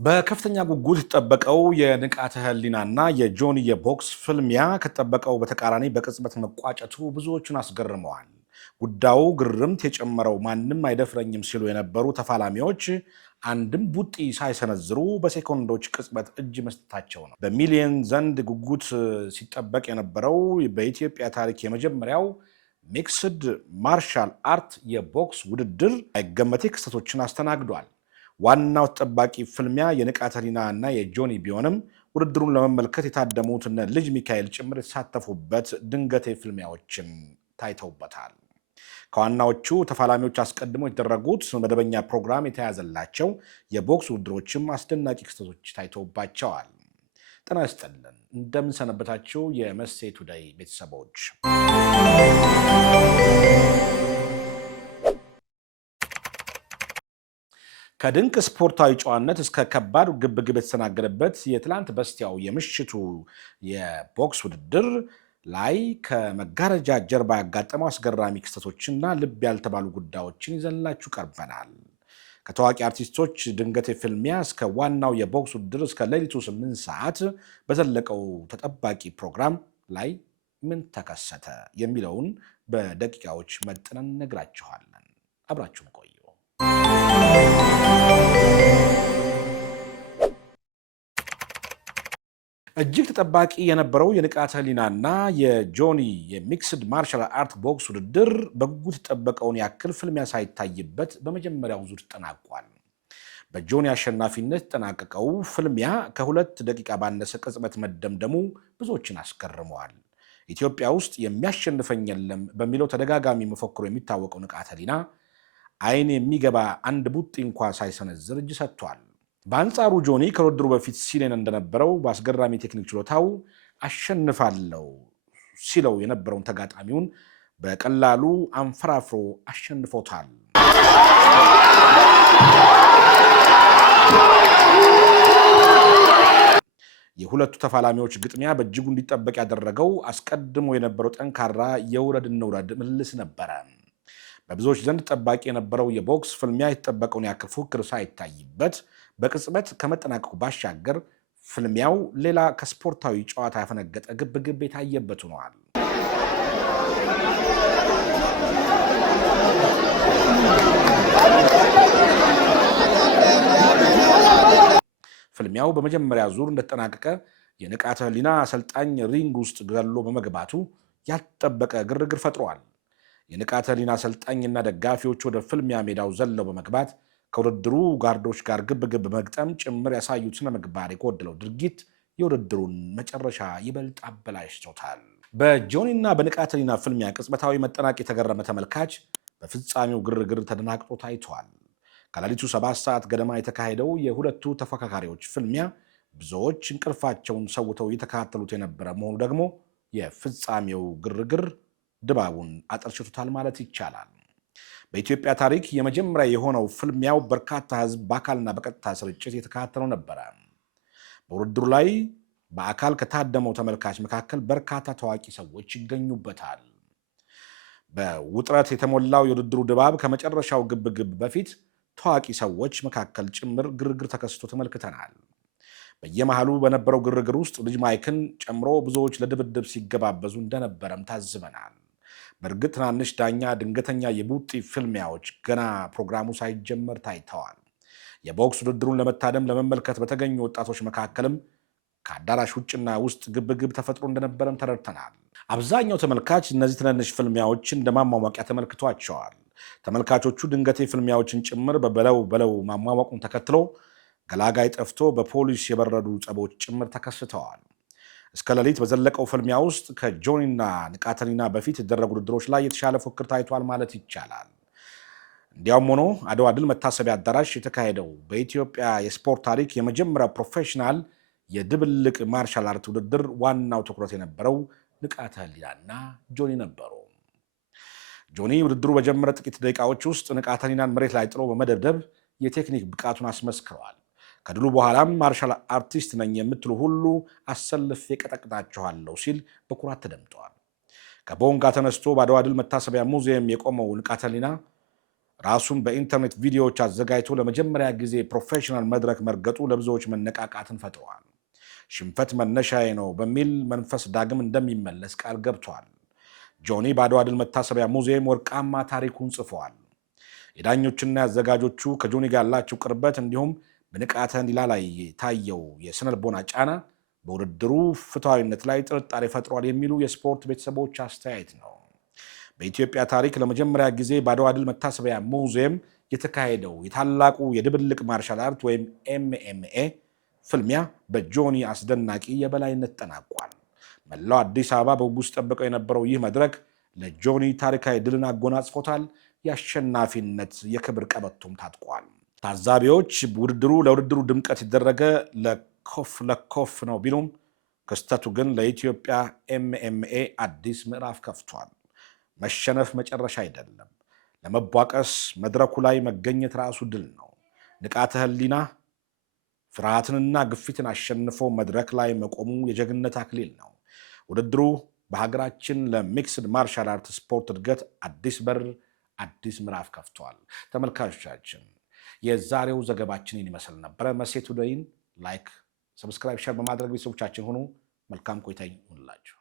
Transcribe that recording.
በከፍተኛ ጉጉት የተጠበቀው የንቃተ ህሊናና የጆኒ የቦክስ ፍልሚያ ከተጠበቀው በተቃራኒ በቅጽበት መቋጨቱ ብዙዎቹን አስገርመዋል። ጉዳዩ ግርምት የጨመረው ማንም አይደፍረኝም ሲሉ የነበሩ ተፋላሚዎች አንድም ቡጢ ሳይሰነዝሩ በሴኮንዶች ቅጽበት እጅ መስጠታቸው ነው። በሚሊየን ዘንድ ጉጉት ሲጠበቅ የነበረው በኢትዮጵያ ታሪክ የመጀመሪያው ሚክስድ ማርሻል አርት የቦክስ ውድድር አይገመቴ ክስተቶችን አስተናግዷል። ዋናው ተጠባቂ ፍልሚያ የንቃተ ህሊና እና የጆኒ ቢሆንም ውድድሩን ለመመልከት የታደሙት እነ ልጅ ሚካኤል ጭምር የተሳተፉበት ድንገቴ ፍልሚያዎችን ታይተውበታል። ከዋናዎቹ ተፋላሚዎች አስቀድሞ የተደረጉት መደበኛ ፕሮግራም የተያዘላቸው የቦክስ ውድድሮችም አስደናቂ ክስተቶች ታይተውባቸዋል። ጤና ይስጥልን፣ እንደምን ሰነበታችሁ የመሴ ቱዴይ ቤተሰቦች። ከድንቅ ስፖርታዊ ጨዋነት እስከ ከባድ ግብግብ የተስተናገደበት የትላንት በስቲያው የምሽቱ የቦክስ ውድድር ላይ ከመጋረጃ ጀርባ ያጋጠመው አስገራሚ ክስተቶችና ልብ ያልተባሉ ጉዳዮችን ይዘንላችሁ ቀርበናል። ከታዋቂ አርቲስቶች ድንገቴ ፍልሚያ እስከ ዋናው የቦክስ ውድድር እስከ ሌሊቱ 8 ሰዓት በዘለቀው ተጠባቂ ፕሮግራም ላይ ምን ተከሰተ የሚለውን በደቂቃዎች መጥነን ነግራችኋለን። አብራችሁን ቆዩ። እጅግ ተጠባቂ የነበረው የንቃተ ህሊናና የጆኒ የሚክስድ ማርሻል አርት ቦክስ ውድድር በጉጉት የተጠበቀውን ያክል ፍልሚያ ሳይታይበት በመጀመሪያው ዙር ተጠናቋል። በጆኒ አሸናፊነት የተጠናቀቀው ፍልሚያ ከ2 ደቂቃ ባነሰ ቅጽበት መደምደሙ ብዙዎችን አስገርመዋል። ኢትዮጵያ ውስጥ የሚያሸንፈኝ የለም በሚለው ተደጋጋሚ መፈክሩ የሚታወቀው ንቃተ ህሊና አይን የሚገባ አንድ ቡጢ እንኳ ሳይሰነዝር እጅ ሰጥቷል። በአንጻሩ ጆኒ ከውድድሩ በፊት ሲለን እንደነበረው በአስገራሚ ቴክኒክ ችሎታው አሸንፋለሁ ሲለው የነበረውን ተጋጣሚውን በቀላሉ አንፈራፍሮ አሸንፎታል። የሁለቱ ተፋላሚዎች ግጥሚያ በእጅጉ እንዲጠበቅ ያደረገው አስቀድሞ የነበረው ጠንካራ የውረድ እንውረድ ምልልስ ነበረ። በብዙዎች ዘንድ ጠባቂ የነበረው የቦክስ ፍልሚያ የተጠበቀውን ያክል ፉክክር ሳይታይበት በቅጽበት ከመጠናቀቁ ባሻገር ፍልሚያው ሌላ ከስፖርታዊ ጨዋታ ያፈነገጠ ግብግብ የታየበት ሆነዋል። ፍልሚያው በመጀመሪያ ዙር እንደተጠናቀቀ የንቃተ ህሊና አሰልጣኝ ሪንግ ውስጥ ዘሎ በመግባቱ ያልተጠበቀ ግርግር ፈጥሯል። የንቃተ ህሊና አሰልጣኝና ደጋፊዎች ወደ ፍልሚያ ሜዳው ዘለው በመግባት ከውድድሩ ጋርዶች ጋር ግብግብ መግጠም ጭምር ያሳዩት ስነ ምግባር የጎደለው ድርጊት የውድድሩን መጨረሻ ይበልጥ አበላሽቶታል። በጆኒና በንቃተ ህሊና ፍልሚያ ቅጽበታዊ መጠናቅ የተገረመ ተመልካች በፍጻሜው ግርግር ተደናግጦ ታይቷል። ከሌሊቱ 7 ሰዓት ገደማ የተካሄደው የሁለቱ ተፎካካሪዎች ፍልሚያ ብዙዎች እንቅልፋቸውን ሰውተው እየተከታተሉት የነበረ መሆኑ ደግሞ የፍጻሜው ግርግር ድባቡን አጠርሽቶታል ማለት ይቻላል። በኢትዮጵያ ታሪክ የመጀመሪያ የሆነው ፍልሚያው በርካታ ህዝብ በአካልና በቀጥታ ስርጭት የተከታተለው ነበረ። በውድድሩ ላይ በአካል ከታደመው ተመልካች መካከል በርካታ ታዋቂ ሰዎች ይገኙበታል። በውጥረት የተሞላው የውድድሩ ድባብ ከመጨረሻው ግብግብ በፊት ታዋቂ ሰዎች መካከል ጭምር ግርግር ተከስቶ ተመልክተናል። በየመሃሉ በነበረው ግርግር ውስጥ ልጅ ማይክን ጨምሮ ብዙዎች ለድብድብ ሲገባበዙ እንደነበረም ታዝበናል። በእርግጥ ትናንሽ ዳኛ ድንገተኛ የቡጢ ፍልሚያዎች ገና ፕሮግራሙ ሳይጀመር ታይተዋል። የቦክስ ውድድሩን ለመመልከት በተገኙ ወጣቶች መካከልም ከአዳራሽ ውጭና ውስጥ ግብግብ ተፈጥሮ እንደነበረም ተረድተናል። አብዛኛው ተመልካች እነዚህ ትናንሽ ፍልሚያዎችን እንደ ማሟሟቂያ ተመልክቷቸዋል። ተመልካቾቹ ድንገቴ ፍልሚያዎችን ጭምር በበለው ማሟሟቁን ተከትሎ ገላጋይ ጠፍቶ በፖሊስ የበረዱ ጸቦች ጭምር ተከስተዋል። እስከ ሌሊት በዘለቀው ፍልሚያ ውስጥ ከጆኒና ንቃተ ህሊና በፊት የተደረጉ ውድድሮች ላይ የተሻለ ፉክክር ታይቷል ማለት ይቻላል። እንዲያውም ሆኖ አድዋ ድል መታሰቢያ አዳራሽ የተካሄደው በኢትዮጵያ የስፖርት ታሪክ የመጀመሪያው ፕሮፌሽናል የድብልቅ ማርሻል አርት ውድድር ዋናው ትኩረት የነበረው ንቃተ ህሊናና ጆኒ ነበሩ። ጆኒ ውድድሩ በጀመረ ጥቂት ደቂቃዎች ውስጥ ንቃተ ህሊናን መሬት ላይ ጥሎ በመደብደብ የቴክኒክ ብቃቱን አስመስክረዋል። ከድሉ በኋላም ማርሻል አርቲስት ነኝ የምትሉ ሁሉ አሰልፌ ቀጠቅጣችኋለሁ ሲል በኩራት ተደምጠዋል። ከቦንጋ ተነስቶ በአድዋ ድል መታሰቢያ ሙዚየም የቆመው ንቃተ ህሊና ራሱን በኢንተርኔት ቪዲዮዎች አዘጋጅቶ ለመጀመሪያ ጊዜ ፕሮፌሽናል መድረክ መርገጡ ለብዙዎች መነቃቃትን ፈጥሯል። ሽንፈት መነሻዬ ነው በሚል መንፈስ ዳግም እንደሚመለስ ቃል ገብቷል። ጆኒ በአድዋ ድል መታሰቢያ ሙዚየም ወርቃማ ታሪኩን ጽፏል። የዳኞችና የአዘጋጆቹ ከጆኒ ጋር ያላቸው ቅርበት እንዲሁም በንቃተ ህሊና ላይ የታየው የስነልቦና ጫና በውድድሩ ፍትሐዊነት ላይ ጥርጣሬ ፈጥሯል የሚሉ የስፖርት ቤተሰቦች አስተያየት ነው። በኢትዮጵያ ታሪክ ለመጀመሪያ ጊዜ በአድዋ ድል መታሰቢያ ሙዚየም የተካሄደው የታላቁ የድብልቅ ማርሻል አርት ወይም ኤምኤምኤ ፍልሚያ በጆኒ አስደናቂ የበላይነት ጠናቋል። መላው አዲስ አበባ በጉጉት ጠብቀው የነበረው ይህ መድረክ ለጆኒ ታሪካዊ ድልን አጎናጽፎታል። የአሸናፊነት የክብር ቀበቶም ታጥቋል። ታዛቢዎች ውድድሩ ለውድድሩ ድምቀት የተደረገ ለኮፍ ነው ቢሉም ክስተቱ ግን ለኢትዮጵያ ኤምኤምኤ አዲስ ምዕራፍ ከፍቷል። መሸነፍ መጨረሻ አይደለም። ለመቧቀስ መድረኩ ላይ መገኘት ራሱ ድል ነው። ንቃተ ህሊና ፍርሃትንና ግፊትን አሸንፎ መድረክ ላይ መቆሙ የጀግንነት አክሊል ነው። ውድድሩ በሀገራችን ለሚክስድ ማርሻል አርት ስፖርት እድገት አዲስ በር፣ አዲስ ምዕራፍ ከፍቷል። ተመልካቾቻችን የዛሬው ዘገባችንን ይመስል ነበረ። መሴ ቱዴይን ላይክ፣ ሰብስክራይብ፣ ሼር በማድረግ ቤተሰቦቻችን ሆኑ። መልካም ቆይታ ይሁንላችሁ።